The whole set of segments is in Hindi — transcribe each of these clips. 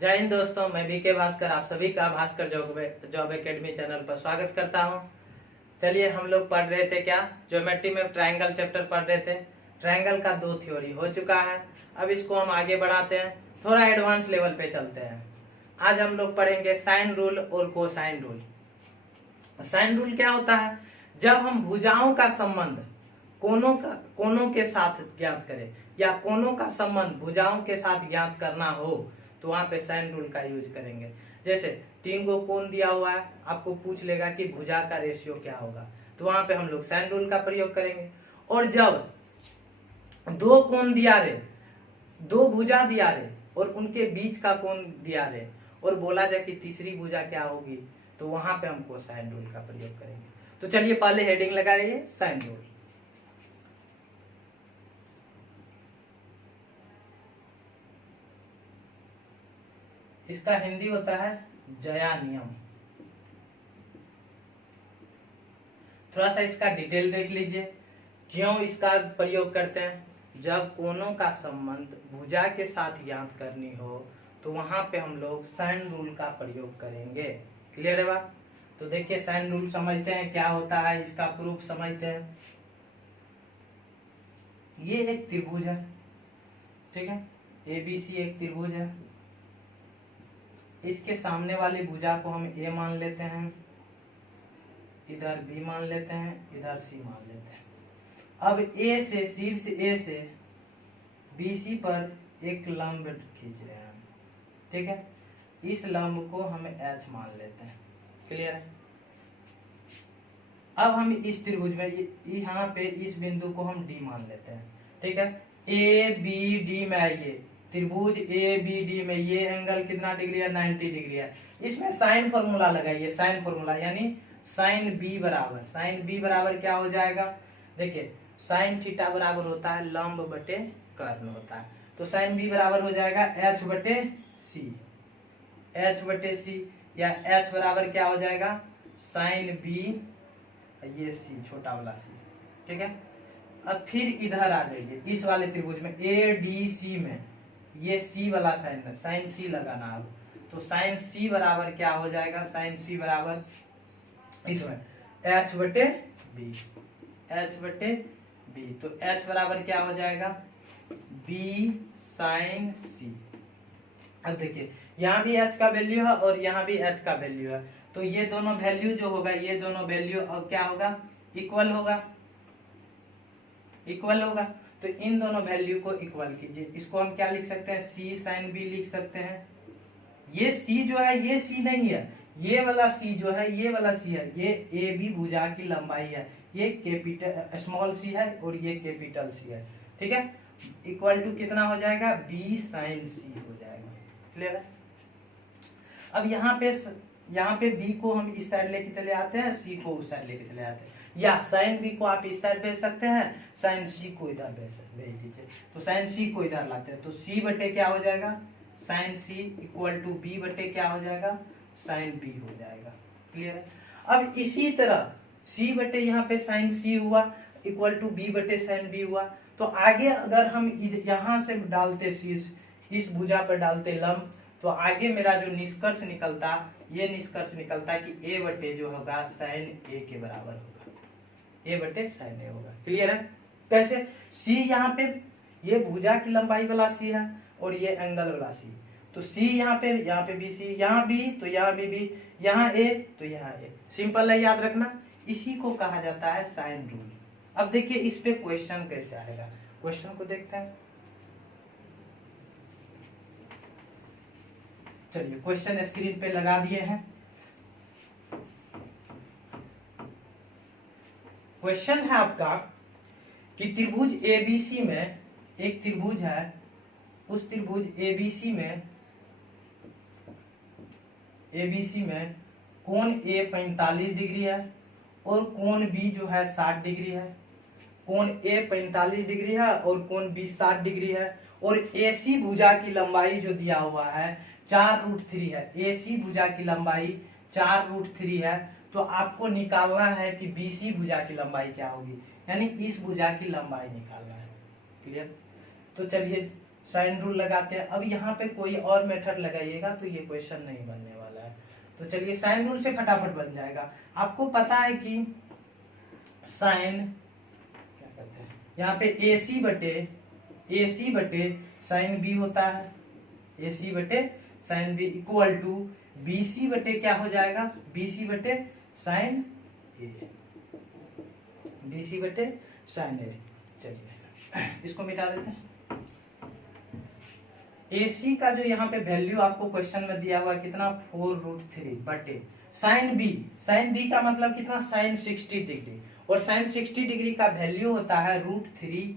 जय हिंद दोस्तों, मैं बीके भास्कर आप सभी का भास्कर जॉब एकेडमी चैनल पर स्वागत करता हूं। चलिए, हम लोग पढ़ रहे थे क्या, ज्योमेट्री में ट्रायंगल चैप्टर पढ़ रहे थे। ट्रायंगल का 2 थ्योरी हो चुका है। अब इसको हम आगे बढ़ाते हैं, थोड़ा एडवांस लेवल पे चलते हैं। आज हम लोग पढ़ेंगे साइन रूल और कोसाइन रूल। साइन रूल क्या होता है? जब हम भुजाओं का संबंध कोनों के साथ ज्ञात करें या कोनों का संबंध भुजाओं के साथ ज्ञात करना हो तो वहां पे साइन रूल का यूज करेंगे। जैसे 3 गो कोण दिया हुआ है, आपको पूछ लेगा कि भुजा का रेशियो क्या होगा, तो वहां पे हम लोग साइन रूल का प्रयोग करेंगे। और जब 2 कोण दिया रहे, 2 भुजा दिया रहे और उनके बीच का कोण दिया रहे और बोला जाए कि तीसरी भुजा क्या होगी, तो वहां पे हमको साइन रूल का प्रयोग करेंगे। तो चलिए पहले हेडिंग लगाइए, साइन रूल। इसका हिंदी होता है जया नियम। थोड़ा सा इसका डिटेल देख लीजिए, क्यों इसका प्रयोग करते हैं। जब कोनों का संबंध भुजा के साथ ज्ञात करनी हो तो वहां पे हम लोग साइन रूल का प्रयोग करेंगे। क्लियर है बात? तो देखिए, साइन रूल समझते हैं क्या होता है, इसका प्रूफ समझते हैं। ये एक त्रिभुज है, ठीक है, एबीसी एक त्रिभुज है। इसके सामने वाली भुजा को हम ए मान लेते हैं, इधर बी मान लेते हैं, इधर सी मान लेते हैं। अब ए से, शीर्ष ए से बीसी पर एक लंब खींच रहे हैं, ठीक है। इस लंब को हम एच मान लेते हैं। क्लियर है? अब हम इस त्रिभुज में यहाँ पे इस बिंदु को हम डी मान लेते हैं, ठीक है। ए बी डी में आइए, त्रिभुज ए बी डी में ये एंगल कितना डिग्री है? 90 डिग्री है। इसमें साइन फॉर्मूला लगाइए, साइन फॉर्मूला यानी साइन बी बराबर क्या हो जाएगा? देखिए, साइन थीटा बराबर होता है लंब बटे कर्ण होता है। तो साइन बी बराबर हो जाएगा एच बटे सी, या एच बराबर क्या हो जाएगा? साइन बी, ये सी छोटा वाला सी, ठीक है। अब फिर इधर आ जाइए, इस वाले त्रिभुज में ए डी सी में ये सी वाला साइन है, साइन सी लगाना है। तो साइन सी बराबर क्या हो जाएगा? साइन सी बराबर इसमें एच बटे बी, तो एच बराबर क्या हो जाएगा? बी साइन सी। अब देखिए, यहाँ भी एच का वैल्यू है और यहाँ भी एच का वैल्यू है, तो ये दोनों वैल्यू जो होगा, ये दोनों वैल्यू अब क्या होगा? इक्वल होगा। तो इन दोनों वैल्यू को इक्वल कीजिए। इसको हम क्या लिख सकते हैं? सी साइन बी लिख सकते हैं। ये सी जो है, ये सी नहीं है, ये वाला सी जो है, ये वाला सी है, ये ए बी भुजा की लंबाई है। ये कैपिटल स्मॉल सी है और ये कैपिटल सी है, ठीक है। इक्वल टू कितना हो जाएगा? बी साइन सी हो जाएगा। क्लियर है? अब यहाँ पे बी को हम इस साइड लेके चले आते हैं, सी को उस साइड लेके चले आते हैं, या साइन बी को आप इस साइड भेज सकते हैं, साइन सी को इधर भेज दीजिए। तो साइन सी को इधर लाते हैं, तो सी बटे क्या हो जाएगा? Sine C equal to B बटे क्या हो जाएगा? साइन बी हो जाएगा। क्लियर है? अब इसी तरह सी बटे यहाँ पे साइन सी हुआ इक्वल टू बी बटे साइन बी हुआ। तो आगे अगर हम यहाँ से डालते शीर्ष, इस भुजा पर डालते लंब, तो आगे मेरा जो निष्कर्ष निकलता, ये निष्कर्ष निकलता कि ए बटे जो होगा साइन ए के बराबर होगा, ए बटे साइन ए होगा। क्लियर है? कैसे? सी यहाँ पे ये भुजा की लंबाई वाला सी है और ये एंगल वाला सी, तो सी यहाँ पे बी सी, यहाँ बी तो यहाँ बी, यहाँ ए तो यहाँ ए। सिंपल है, याद रखना। इसी को कहा जाता है साइन रूल। अब देखिए इस पे क्वेश्चन कैसे आएगा, क्वेश्चन को देखते हैं। चलिए, क्वेश्चन स्क्रीन पे लगा दिए हैं। क्वेश्चन है आपका कि त्रिभुज एबीसी में, एक त्रिभुज है, उस त्रिभुज एबीसी में कोण ए 45 डिग्री है और कोण बी जो है 60 डिग्री है। कोण ए 45 डिग्री है और कोण बी 60 डिग्री है, और एसी भुजा की लंबाई जो दिया हुआ है 4√3 है। एसी भुजा की लंबाई 4√3 है। तो आपको निकालना है कि बीसी भुजा की लंबाई क्या होगी, यानी इस भुजा की लंबाई निकालना है। क्लियर? तो चलिए साइन रूल लगाते हैं। अब यहाँ पे कोई और मेथड लगाइएगा तो ये क्वेश्चन नहीं बनने वाला है। तो चलिए साइन रूल से फटाफट बन जाएगा। आपको पता है कि साइन क्या कहते हैं, यहाँ पे AC बटे साइन बी होता है, AC बटे sine B equal to BC बटे क्या हो जाएगा, BC बटे साइन ए, BC बटे साइन ए। चलिए इसको मिटा देते हैं। AC का जो यहाँ पे वैल्यू आपको क्वेश्चन में दिया हुआ है कितना, 4√3 बटे साइन बी का मतलब कितना, साइन 60 डिग्री, और साइन 60 डिग्री का वैल्यू होता है √3/2,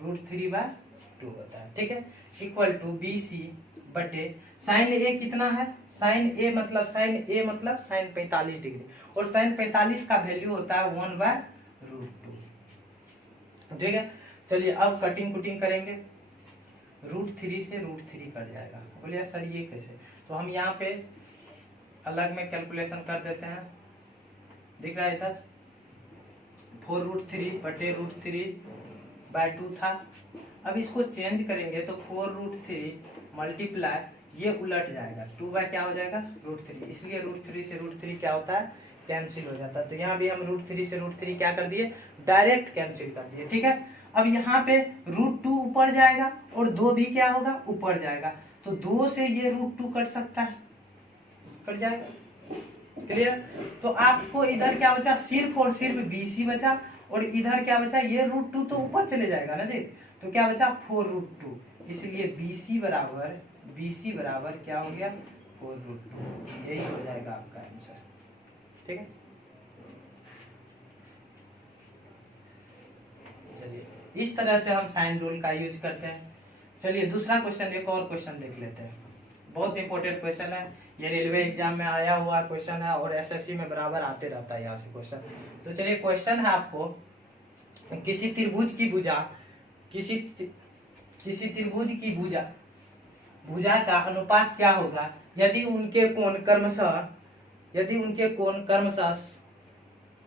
√3/2 होता है, ठीक है, इक्वल टू BC बटे साइन ए कितना है, साइन ए मतलब साइन 45 डिग्री, और साइन 45 का वैल्यू होता है 1/√2, ठीक है। चलिए अब कटिंग कुटिंग करेंगे, √3 से √3 कट जाएगा। बोलिए सर ये कैसे, तो हम यहाँ पे अलग में कैलकुलेशन कर देते हैं, दिख रहा है इधर 4√3 बटे √3/2 था। अब इसको चेंज करेंगे तो 4√3 मल्टीप्लाई ये उलट जाएगा, 2 बाय क्या हो जाएगा, √3, इसलिए √3 से √3 क्या होता है, कैंसिल हो जाता है। तो यहाँ भी हम √3 से √3 क्या कर दिए, डायरेक्ट कैंसिल कर दिए, ठीक है। अब यहाँ पे √2 ऊपर जाएगा और 2 भी क्या होगा, ऊपर जाएगा, तो 2 से ये √2 कट सकता है, कट जाएगा, क्लियर। तो आपको इधर क्या बचा, सिर्फ और सिर्फ BC बचा, और इधर क्या बचा, ये √2 तो ऊपर चले जाएगा ना जी, तो क्या बचा 4√2, इसलिए BC बराबर क्या हो गया, 4√2, यही हो जाएगा आपका आंसर, ठीक है। चलिए इस तरह से हम साइन रूल का यूज करते हैं। चलिए दूसरा क्वेश्चन, एक और क्वेश्चन देख लेते हैं, बहुत इंपॉर्टेंट क्वेश्चन है, ये रेलवे एग्जाम में आया हुआ क्वेश्चन है और SSC में बराबर आते रहता है यहाँ से क्वेश्चन। तो चलिए क्वेश्चन है आपको, किसी त्रिभुज की भुजा का अनुपात क्या होगा यदि उनके कोण क्रमशः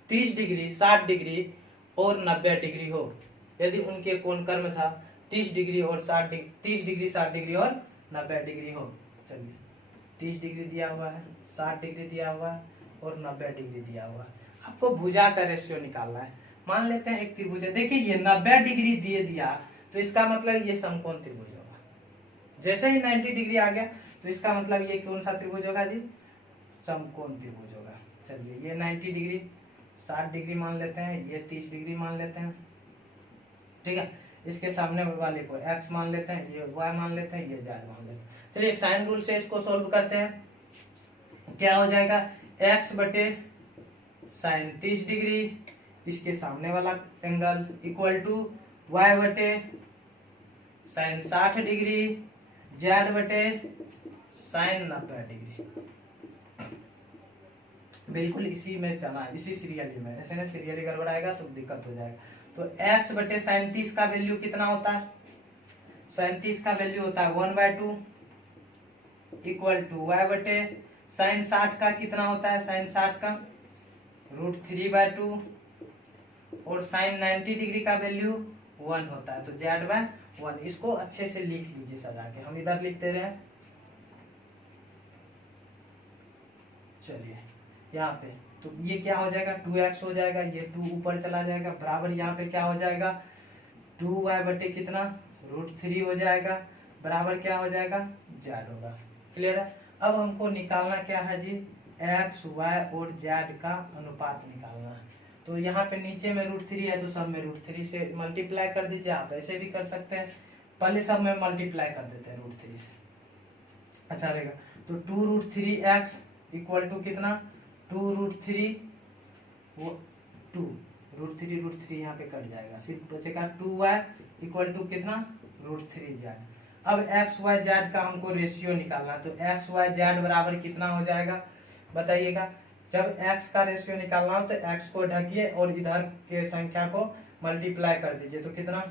30 डिग्री, 60 डिग्री और 90 डिग्री हो, यदि उनके कोण क्रमशः 30 डिग्री और 60 डिग्री और 90 डिग्री हो। चलिए 30 डिग्री दिया हुआ है, 60 डिग्री दिया हुआ है और 90 डिग्री दिया हुआ है, आपको भुजा का रेशियो निकालना है। मान लेते हैं एक त्रिभुज है, देखिए ये 90 डिग्री दे दिया तो इसका मतलब ये समकोण त्रिभुज होगा, जैसे ही 90 डिग्री आ गया तो इसका मतलब ये कौन सा त्रिभुज होगा जी, समकोण त्रिभुज होगा। चलिए ये 90 डिग्री, 60 डिग्री मान लेते हैं, ये 30 डिग्री मान लेते हैं, ठीक है। इसके सामने वाले को x मान लेते हैं, ये y मान लेते हैं, ये z मान लेते हैं। चलिए साइन रूल से इसको सोल्व करते हैं, क्या हो जाएगा, x बटे साइन 30 डिग्री, इसके सामने वाला एंगल इक्वल टू y बटे साइन 60 डिग्री, z बटे साइन 90 डिग्री। बिल्कुल इसी में चला, इसी सीरियली में, ऐसे ना सीरियली गड़बड़ाएगा तो दिक्कत हो जाएगा। तो x बटे साइन 30 का वैल्यू कितना होता है, साइन 30 का वैल्यू होता है 1/2 इक्वल टू y बटे साइन 60 का कितना होता है, साइन 60 का √3/2 और साइन 90 डिग्री का वैल्यू 1 होता है, तो z/1। इसको अच्छे से लिख लीजिए सजा के, हम इधर लिखते रहे। चलिए यहाँ पे तो ये क्या हो जाएगा, 2x हो जाएगा, ये 2 ऊपर चला जाएगा, बराबर यहाँ पे क्या हो जाएगा, 2y बटे कितना √3 हो जाएगा, बराबर क्या हो जाएगा, z होगा, क्लियर है। अब हमको निकालना क्या है जी, x, y और z का अनुपात निकालना है। तो यहाँ पे नीचे में √3 है तो सब में √3 से मल्टीप्लाई कर दीजिए, आप ऐसे भी कर सकते हैं, पहले सब में मल्टीप्लाई कर देते हैं √3 से, अच्छा रहेगा। तो 2√3x इक्वल टू कितना, 2√3 √3 यहाँ पे कट जाएगा, सिर्फ बचेगा 2y इक्वल टू कितना √3z। अब x y z का हमको रेशियो निकालना है, तो x y z बराबर कितना हो जाएगा बताइएगा। जब x का रेशियो निकालना हो तो x को ढकिए और इधर के संख्या को मल्टीप्लाई कर दीजिए, तो कितना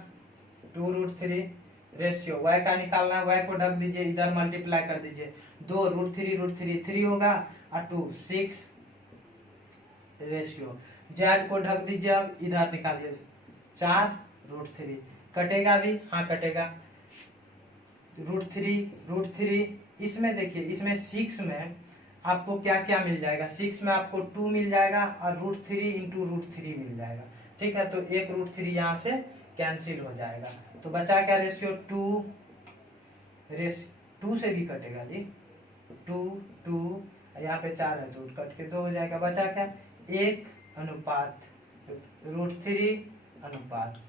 2√3 रेशियो y का निकालना है, y को ढक दीजिए, इधर मल्टीप्लाई कर दीजिए, 2 √3 3 होगा और 2 6 रेशियो z को ढक दीजिए, अब इधर निकालिए 4 √3 कटेगा भी, हाँ कटेगा, √3 इसमें देखिए, इसमें 6 में आपको क्या क्या मिल जाएगा, 6 में आपको 2 मिल जाएगा और √3 इंटू √3 मिल जाएगा। ठीक है, तो एक √3 यहाँ से कैंसिल हो जाएगा, तो बचा क्या रेशियो 2 से भी कटेगा जी, 2 यहाँ पे 4 है तो कट के 2 हो जाएगा, बचा क्या 1 अनुपात √3 अनुपात,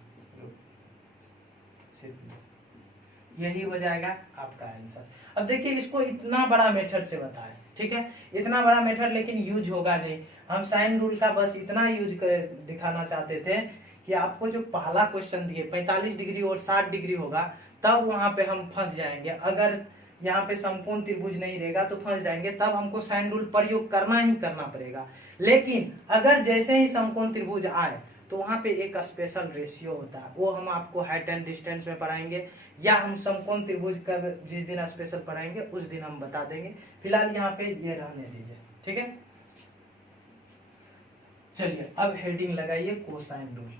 यही हो जाएगा आपका आंसर। अब देखिए इसको इतना बड़ा मेथड से बताएं, ठीक है, इतना बड़ा मेथड लेकिन यूज होगा नहीं, हम साइन रूल का बस इतना यूज कर दिखाना चाहते थे कि आपको जो पहला क्वेश्चन दिए 45 डिग्री और 60 डिग्री होगा तब वहां पे हम फंस जाएंगे, अगर यहाँ पे समकोण त्रिभुज नहीं रहेगा तो फंस जाएंगे, तब हमको साइन रूल प्रयोग करना ही करना पड़ेगा। लेकिन अगर जैसे ही समकोण त्रिभुज आए तो वहां पे एक स्पेशल रेशियो होता है, वो हम आपको हाइट एंड डिस्टेंस में पढ़ाएंगे, या हम समकोण त्रिभुज का जिस दिन स्पेशल पढ़ाएंगे उस दिन हम बता देंगे। फिलहाल यहाँ पे ये रहने दीजिए, ठीक है। चलिए अब हेडिंग लगाइए cosine rule.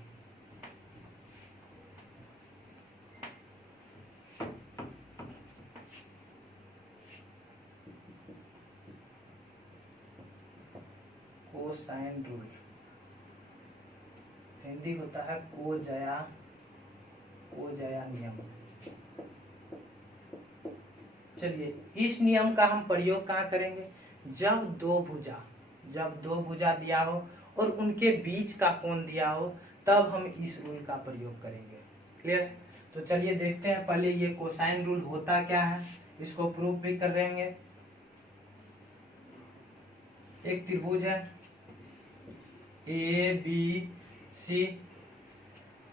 Cosine rule Hindi होता है कोजया नियम। चलिए इस नियम का हम प्रयोग कहाँ करेंगे, जब दो भुजा दिया हो और उनके बीच का कोण दिया हो तब हम इस रूल का प्रयोग करेंगे। क्लियर, तो चलिए देखते हैं पहले ये कोसाइन रूल होता क्या है, इसको प्रूफ भी कर देंगे। एक त्रिभुज है ABC,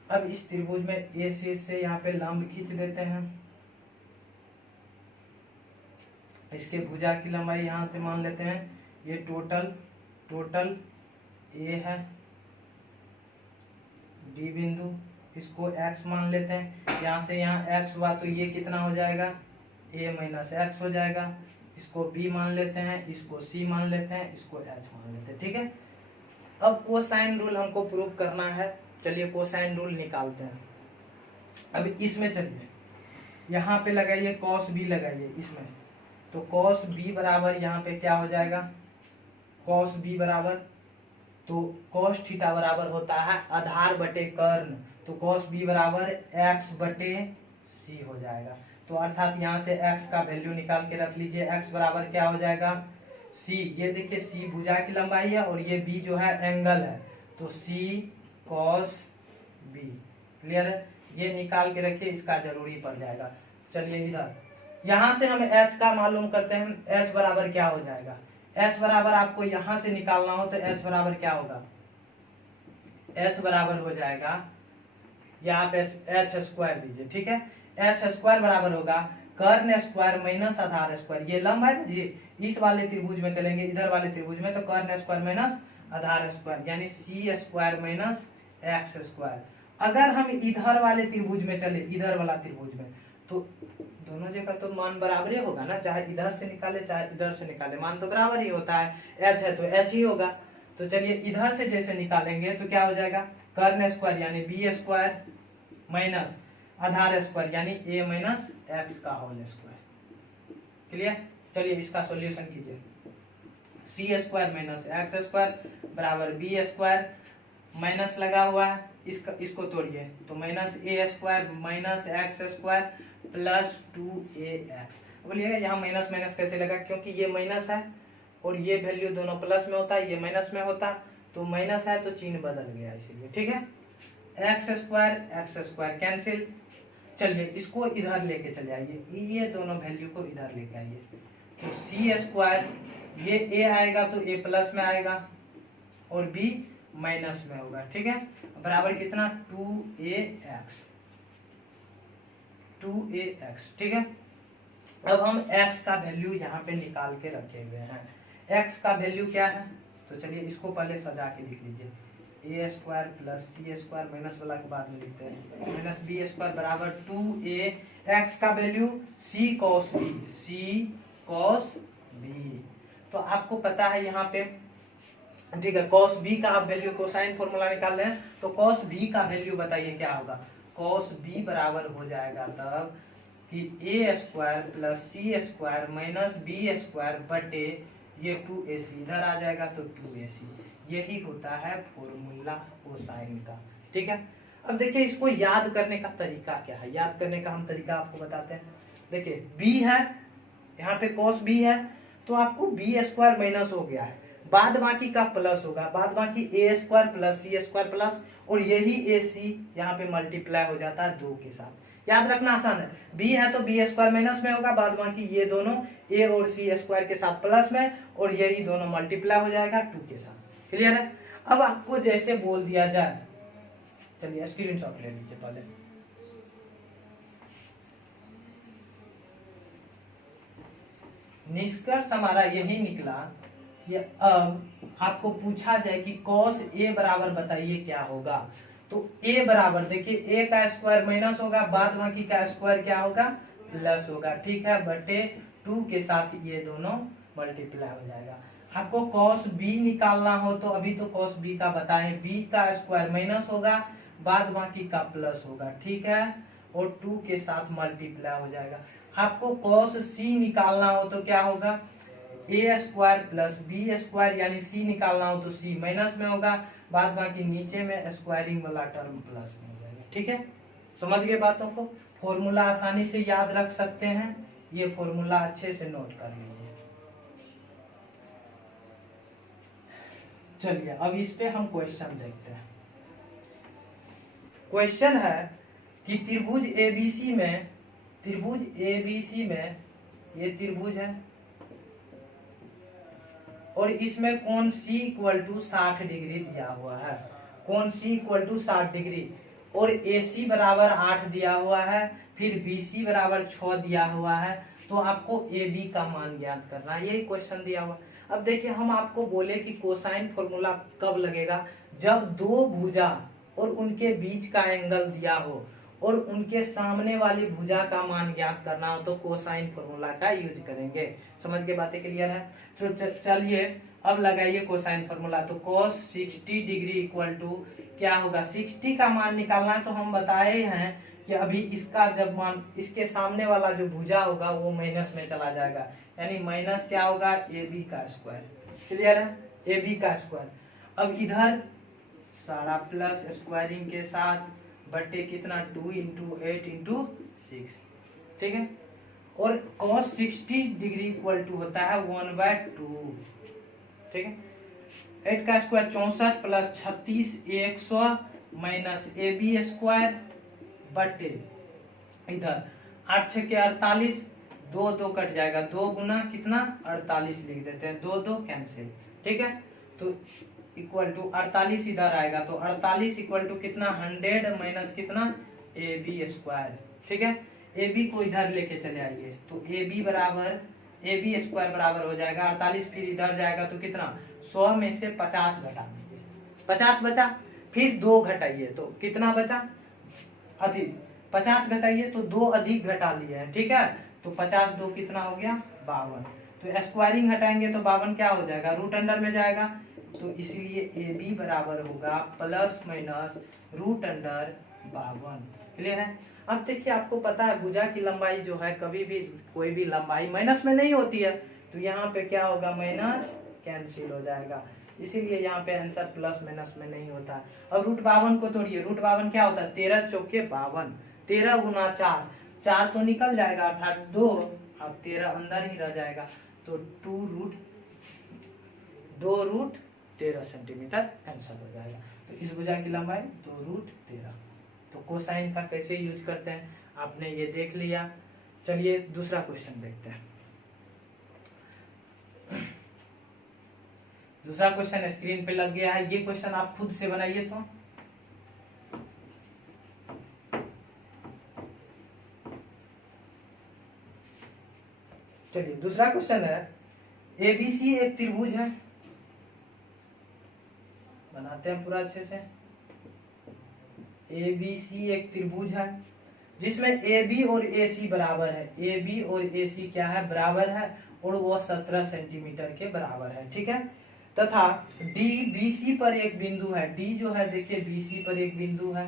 अब इस त्रिभुज में ए से यहाँ पे लंब खींच देते हैं, इसके भुजा की लंबाई यहाँ से मान लेते हैं, ये टोटल ए है, डी बिंदु इसको x मान लेते हैं, यहाँ से यहाँ x हुआ तो ये कितना हो जाएगा a माइनस x हो जाएगा, इसको b मान लेते हैं, इसको c मान लेते हैं, इसको h मान लेते हैं। ठीक है, अब कोसाइन रूल हमको प्रूव करना है, चलिए कोसाइन रूल निकालते हैं। अब इसमें चलिए यहाँ पे लगाइए कॉस बी लगाइए इसमें, तो कॉस बी बराबर यहाँ पे क्या हो जाएगा, कॉस बी बराबर तो कॉस थीटा बराबर होता है आधार बटे कर्ण, तो कॉस बी बराबर x बटे सी हो जाएगा। तो अर्थात यहाँ से x का वैल्यू निकाल के रख लीजिए, x बराबर क्या हो जाएगा c, ये देखिए c भुजा की लंबाई है और ये b जो है एंगल है, तो c कॉस b। क्लियर है, ये निकाल के रखिए, इसका जरूरी पड़ जाएगा। चलिए इधर यहाँ से हम h का मालूम करते हैं, h बराबर क्या हो जाएगा, h बराबर आपको यहां से निकालना हो तो h बराबर क्या होगा, h बराबर हो जाएगा यहाँ पे h स्क्वायर दीजिए, ठीक है, h स्क्वायर बराबर होगा कर्ण स्क्वायर माइनस आधार स्क्वायर, ये लंब है ना जी, इस वाले त्रिभुज में चलेंगे, इधर वाले त्रिभुज में, तो कर्ण स्क्वायर माइनस आधार स्क्वायर यानी c square minus x square. अगर हम इधर वाले त्रिभुज में चले, इधर वाला त्रिभुज में, तो दोनों जगह तो मान बराबर ही होगा ना, चाहे इधर से निकाले चाहे इधर से निकाले, मान तो बराबर ही होता है, h है तो h ही होगा। तो चलिए इधर से जैसे निकालेंगे तो क्या हो जाएगा, कर्ण स्क्वायर यानी b स्क्वायर माइनस आधार स्क्वायर यानी a माइनस x का होल स्क्वायर। क्लियर, चलिए इसका सॉल्यूशन कीजिए, c square minus x square बराबर b स्क्वायर, माइनस लगा हुआ है, इसको तोड़िए तो minus a square minus x square plus 2ax। बोलिएगा यहाँ माइनस माइनस कैसे लगा, क्योंकि ये माइनस है और ये वैल्यू दोनों प्लस में होता है, ये माइनस में होता, तो माइनस है तो चिन्ह बदल गया इसीलिए। ठीक है, x स्क्वायर कैंसिल, चलिए इसको इधर लेके चले आइए, ये दोनों वैल्यू को इधर लेके आइए, तो c स्क्वायर ये a आएगा तो a प्लस में आएगा और b माइनस में होगा। ठीक है, बराबर कितना 2ax। ठीक है, अब हम x का वैल्यू यहाँ पे निकाल के रखे हुए हैं, x का वैल्यू क्या है, तो चलिए इसको पहले सजा के लिख लीजिए, a square plus c square minus वाला के बाद में लिखते हैं, माइनस b स्क्वायर बराबर 2a, x का वैल्यू c cos b। तो आपको पता है यहाँ पे, ठीक है, cos b का आप वैल्यू कोसाइन फॉर्मूला निकाल रहे हैं, तो cos b का वैल्यू बताइए क्या होगा, cos b बराबर हो जाएगा तब कि ए square plus C square minus B square बटे ये 2ac इधर आ जाएगा तो 2ac, यही होता है फॉर्मूला कोसाइन का। ठीक है, अब देखिए इसको याद करने का तरीका क्या है, याद करने का हम तरीका आपको बताते हैं। देखिए b है, यहाँ पे cos b है, तो आपको b स्क्वायर माइनस हो गया है, बाद बाकी का प्लस होगा, बाद बाकी a square plus C square plus, और यही ac यहाँ पे मल्टीप्लाई हो जाता है 2 के साथ। याद रखना आसान है, b है तो b स्क्वायर माइनस में होगा, बाद बाकी ये दोनों a और c स्क्वायर के साथ प्लस में, और यही दोनों मल्टीप्लाई हो जाएगा 2 के साथ। क्लियर है? अब आपको जैसे बोल दिया जाए, चलिए स्क्रीनशॉट ले लीजिए पहले। निष्कर्ष हमारा यही निकला कि अब आपको पूछा जाए कि cos a बराबर बताइए क्या होगा, तो a बराबर देखिए a का स्क्वायर माइनस होगा, बाद बाकी का स्क्वायर क्या होगा, प्लस होगा। ठीक है, बटे 2 के साथ ये दोनों मल्टीप्लाई हो जाएगा। आपको cos b निकालना हो तो अभी तो cos b का बताएं, b का स्क्वायर माइनस होगा, बाद बाकी का प्लस होगा। ठीक है, और 2 के साथ मल्टीप्लाई हो जाएगा। आपको cos c निकालना हो तो क्या होगा, a square plus B square, यानी c निकालना हो तो c माइनस में होगा, बाद बाकी नीचे में स्क्वायरिंग वाला टर्म प्लस में हो जाएगा। ठीक है, समझ गए बातों को? फॉर्मूला आसानी से याद रख सकते हैं, ये फॉर्मूला अच्छे से नोट कर लीजिए। चलिए अब इस पे हम क्वेश्चन देखते हैं। क्वेश्चन है कि त्रिभुज एबीसी में, त्रिभुज एबीसी में ये त्रिभुज है और इसमें कोण C इक्वल टू 60 डिग्री दिया हुआ है, कोण C इक्वल टू 60 डिग्री, और AC बराबर 8 दिया हुआ है, फिर BC बराबर 6 दिया हुआ है, तो आपको AB का मान ज्ञात करना है, यही क्वेश्चन दिया हुआ। अब देखिए हम आपको बोले कि कोसाइन फॉर्मूला कब लगेगा, जब दो भुजा और उनके बीच का एंगल दिया हो और उनके सामने वाली भुजा का मान ज्ञात करना हो, तो कोसाइन फॉर्मूला का यूज करेंगे। समझ के बातें क्लियर है? तो चलिए अब लगाइए कोसाइन फॉर्मूला। तो cos 60 डिग्री इक्वल टू क्या होगा, 60 का मान निकालना है, तो हम बताए हैं कि अभी इसका जब मान, इसके सामने वाला जो भुजा होगा वो माइनस में चला जाएगा, यानी माइनस क्या होगा, AB का स्क्वायर। क्लियर है? AB का स्क्वायर। अब इधर सारा प्लस स्क्वायरिंग के साथ बटे कितना, 2 इंटू 8 इंटू 6। ठीक है, और cos 60 डिग्री इक्वल टू होता है 1/2। ठीक है, 8 का square 64 plus 36 100 minus AB square बटे इधर 8 6 के 48, 2 2 कट जाएगा, 2 गुना कितना 48 लिख देते हैं, 2 2 कैंसिल। ठीक है, तो इक्वल टू 48 इधर आएगा, तो 48 इक्वल टू कितना 100 माइनस कितना AB स्क्वायर। ठीक है, AB को इधर लेके चले आइए, तो AB बराबर AB स्क्वायर बराबर हो जाएगा 48, फिर इधर जाएगा तो कितना 100 में से 50 घटा दीजिए, 50 बचा, फिर 2 घटाइए तो कितना बचा, अधिक 50 घटाइए तो 2 अधिक घटा लिए हैं। ठीक है, तो 50 2 कितना हो गया 52, तो स्क्वायरिंग हटाएंगे तो 52 क्या हो जाएगा, रूट अंडर में जाएगा, तो इसलिए AB बराबर होगा plus minus root under 52। Clear है? अब देखिए आपको पता है भुजा की लंबाई जो है, कभी भी कोई भी लंबाई माइनस में नहीं होती है, तो यहाँ पे क्या होगा, माइनस कैंसिल हो जाएगा, इसीलिए यहाँ पे आंसर प्लस माइनस में नहीं होता। अब रूट 52 को तोड़िए, रूट 52 क्या होता है, 13 चौके 52, 13 गुना 4, 4 तो निकल जाएगा अर्थात 2, अब 13 अंदर ही रह जाएगा, तो 2 रूट 13 सेंटीमीटर आंसर हो जाएगा। तो इस भुजा की लंबाई 2 रूट 13। तो कोसाइन का कैसे यूज करते हैं आपने ये देख लिया। चलिए दूसरा क्वेश्चन देखते हैं। दूसरा क्वेश्चन स्क्रीन पे लग गया है, ये क्वेश्चन आप खुद से बनाइए। तो चलिए दूसरा क्वेश्चन है, एबीसी एक त्रिभुज है, बनाते हैं पूरा अच्छे से। एबीसी एक त्रिभुज है जिसमें AB और AC बराबर है, AB और AC क्या है, बराबर है, और वो 17 सेंटीमीटर के बराबर है। ठीक है, तथा D BC पर एक बिंदु है, D जो है देखिए BC पर एक बिंदु है,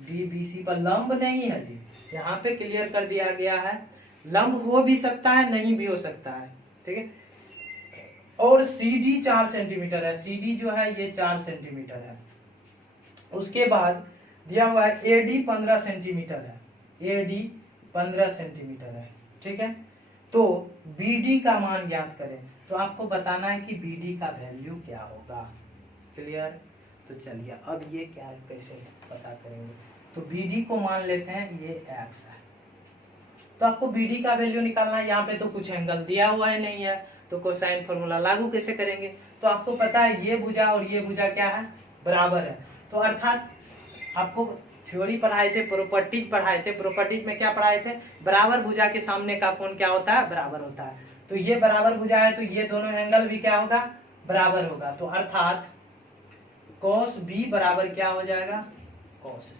D BC पर लंब नहीं है जी, यहाँ पे क्लियर कर दिया गया है, लंब हो भी सकता है नहीं भी हो सकता है, ठीक है। और CD 4 सेंटीमीटर है, CD जो है ये 4 सेंटीमीटर है। उसके बाद दिया हुआ है AD 15 सेंटीमीटर है, AD 15 सेंटीमीटर है, ठीक है। तो BD का मान ज्ञात करें, तो आपको बताना है कि BD का वैल्यू क्या होगा, क्लियर। तो चलिए अब ये क्या कैसे पता करेंगे, तो BD को मान लेते हैं ये x है, तो आपको BD का वैल्यू निकालना है। यहाँ पे तो कुछ एंगल दिया हुआ है नहीं है, तो कोसाइन फॉर्मूला लागू कैसे करेंगे, तो आपको पता है ये भुजा और ये भुजा क्या है, बराबर है। तो अर्थात आपको थ्योरी पढ़ाए थे, प्रॉपर्टीज पढ़ाए थे, प्रॉपर्टीज में क्या पढ़ाए थे, बराबर भुजा के सामने का कोण क्या होता है, बराबर होता है। तो ये बराबर भुजा है तो ये दोनों एंगल भी क्या होगा, बराबर होगा। तो अर्थात cos B बराबर क्या हो जाएगा, cos C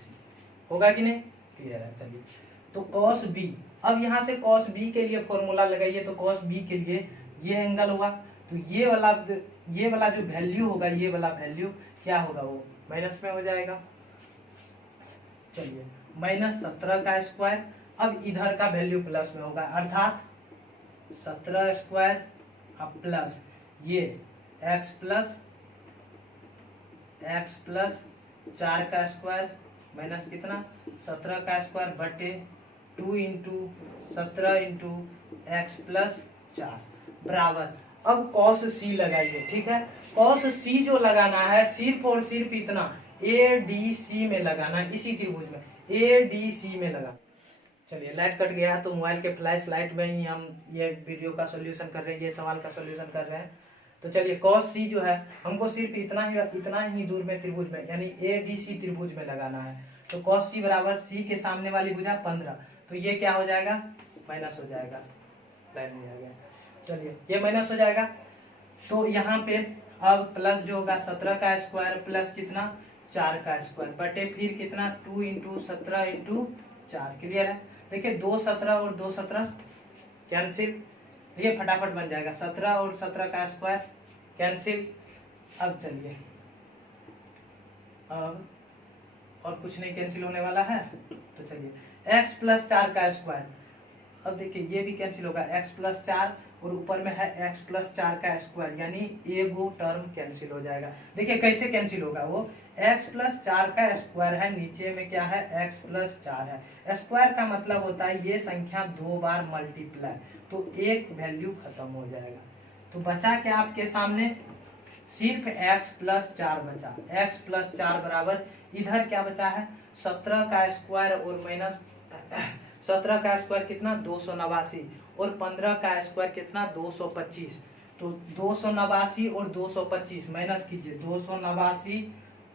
होगा कि नहीं, क्लियर है। चलिए तो cos B, अब यहाँ से cos B के लिए फॉर्मूला लगाइए, तो cos B के लिए ये एंगल होगा, तो ये वाला जो वैल्यू होगा, ये वाला वैल्यू क्या होगा, वो माइनस में हो जाएगा। चलिए -17 का स्क्वायर, अब इधर का वैल्यू प्लस में होगा, अर्थात 17 स्क्वायर अब प्लस ये x प्लस 4 का स्क्वायर माइनस कितना 17 का स्क्वायर बटे 2 इंटू 17 इंटू एक्स प्लस 4 बराबर। अब cos C लगाइए, ठीक है। cos C जो लगाना है सिर्फ और सिर्फ इतना ADC में लगाना है, इसी त्रिभुज में ADC में लगा। चलिए लाइट कट गया तो मोबाइल के फ्लैश लाइट में ही हम ये वीडियो का सॉल्यूशन कर रहे हैं, ये सवाल का सॉल्यूशन कर रहे हैं। तो चलिए cos C जो है हमको सिर्फ इतना ही दूर में त्रिभुज में यानी ADC त्रिभुज में लगाना है। तो cos C बराबर C के सामने वाली भुजा 15, तो ये क्या हो जाएगा, माइनस हो जाएगा, लाइन में आ गया। चलिए ये माइनस हो जाएगा, तो यहाँ पे अब प्लस जो होगा 17 का स्क्वायर प्लस कितना 4 का स्क्वायर बटे फिर कितना 2 इंटू 17 इंटू 4, क्लियर है। देखिए 2 17 और 2 17 कैंसिल, ये फटाफट बन जाएगा 17 और 17 का स्क्वायर कैंसिल। अब चलिए अब और कुछ नहीं कैंसिल होने वाला है, तो चलिए x प्लस 4 का स्क्वायर, अब देखिए ये भी कैंसिल होगा x प्लस 4 और ऊपर में है x प्लस 4 का स्क्वायर, यानी एगो टर्म कैंसिल हो जाएगा। देखिए कैसे कैंसिल होगा, वो x प्लस 4 का स्क्वायर है, नीचे में क्या है x प्लस 4 है। स्क्वायर का मतलब होता है ये संख्या 2 बार मल्टीप्लाई, तो एक वैल्यू खत्म हो जाएगा। तो बचा क्या आपके सामने, सिर्फ x प्लस 4 बचा, x प्लस 4 बराबर इधर क्या बचा है 17 का स्क्वायर और माइनस 17 का स्क्वायर कितना 289 और 15 का स्क्वायर कितना 225, तो 289 और 225 माइनस कीजिए, 289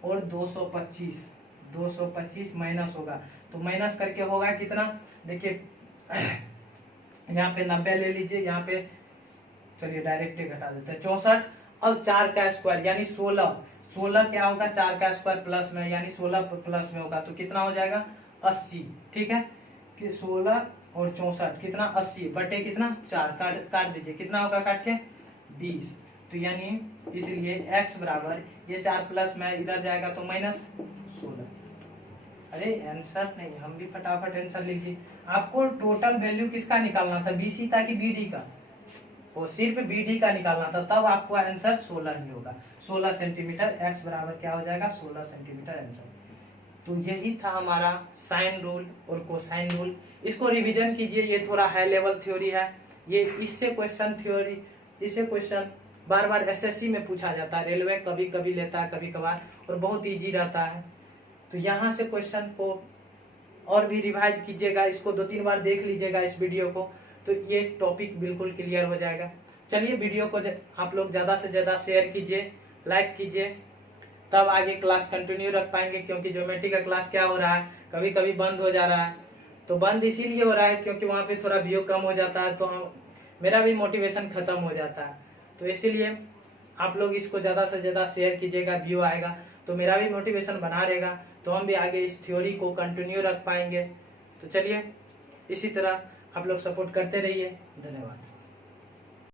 और 225 माइनस होगा, तो माइनस करके होगा कितना, देखिए यहाँ पे 90 ले लीजिए, यहाँ पे चलिए डायरेक्ट घटा देते हैं 64। अब 4 का स्क्वायर यानी 16 क्या होगा 4 का स्क्वायर प्लस में यानी 16 प्लस में होगा, तो कितना हो जाएगा 80, ठीक है। कि 16 और 64 कितना 80 बटे कितना 4, काट दीजिए, कितना होगा काट के 20, तो यानी इसलिए x बराबर ये 4 प्लस में इधर जाएगा तो -16। अरे आंसर नहीं, हम भी फटाफट आंसर लिखिए। आपको टोटल वैल्यू किसका निकालना था, BC का कि BD का, वो सिर्फ BD का निकालना था, तब आपको आंसर 16 ही होगा, 16 सेंटीमीटर। x बराबर क्या हो जाएगा 16 सेंटीमीटर आंसर। तो यही था हमारा साइन रूल और कोसाइन रूल, इसको रिवीजन कीजिए, ये थोड़ा हाई लेवल थ्योरी है, ये इससे क्वेश्चन बार बार SSC में पूछा जाता है, रेलवे कभी कभी लेता है कभी कभार, और बहुत इजी रहता है। तो यहाँ से क्वेश्चन को और भी रिवाइज कीजिएगा, इसको 2-3 बार देख लीजिएगा इस वीडियो को, तो ये टॉपिक बिल्कुल क्लियर हो जाएगा। चलिए वीडियो को आप लोग ज़्यादा से ज़्यादा शेयर कीजिए, लाइक कीजिए, तब आगे क्लास कंटिन्यू रख पाएंगे, क्योंकि ज्योमेट्री का क्लास क्या हो रहा है कभी कभी बंद हो जा रहा है, तो बंद इसीलिए हो रहा है क्योंकि वहाँ पे थोड़ा व्यू कम हो जाता है, तो मेरा भी मोटिवेशन खत्म हो जाता है, तो इसीलिए आप लोग इसको ज़्यादा से ज़्यादा शेयर कीजिएगा, व्यू आएगा तो मेरा भी मोटिवेशन बना रहेगा, तो हम भी आगे इस थ्योरी को कंटिन्यू रख पाएंगे। तो चलिए इसी तरह आप लोग सपोर्ट करते रहिए, धन्यवाद।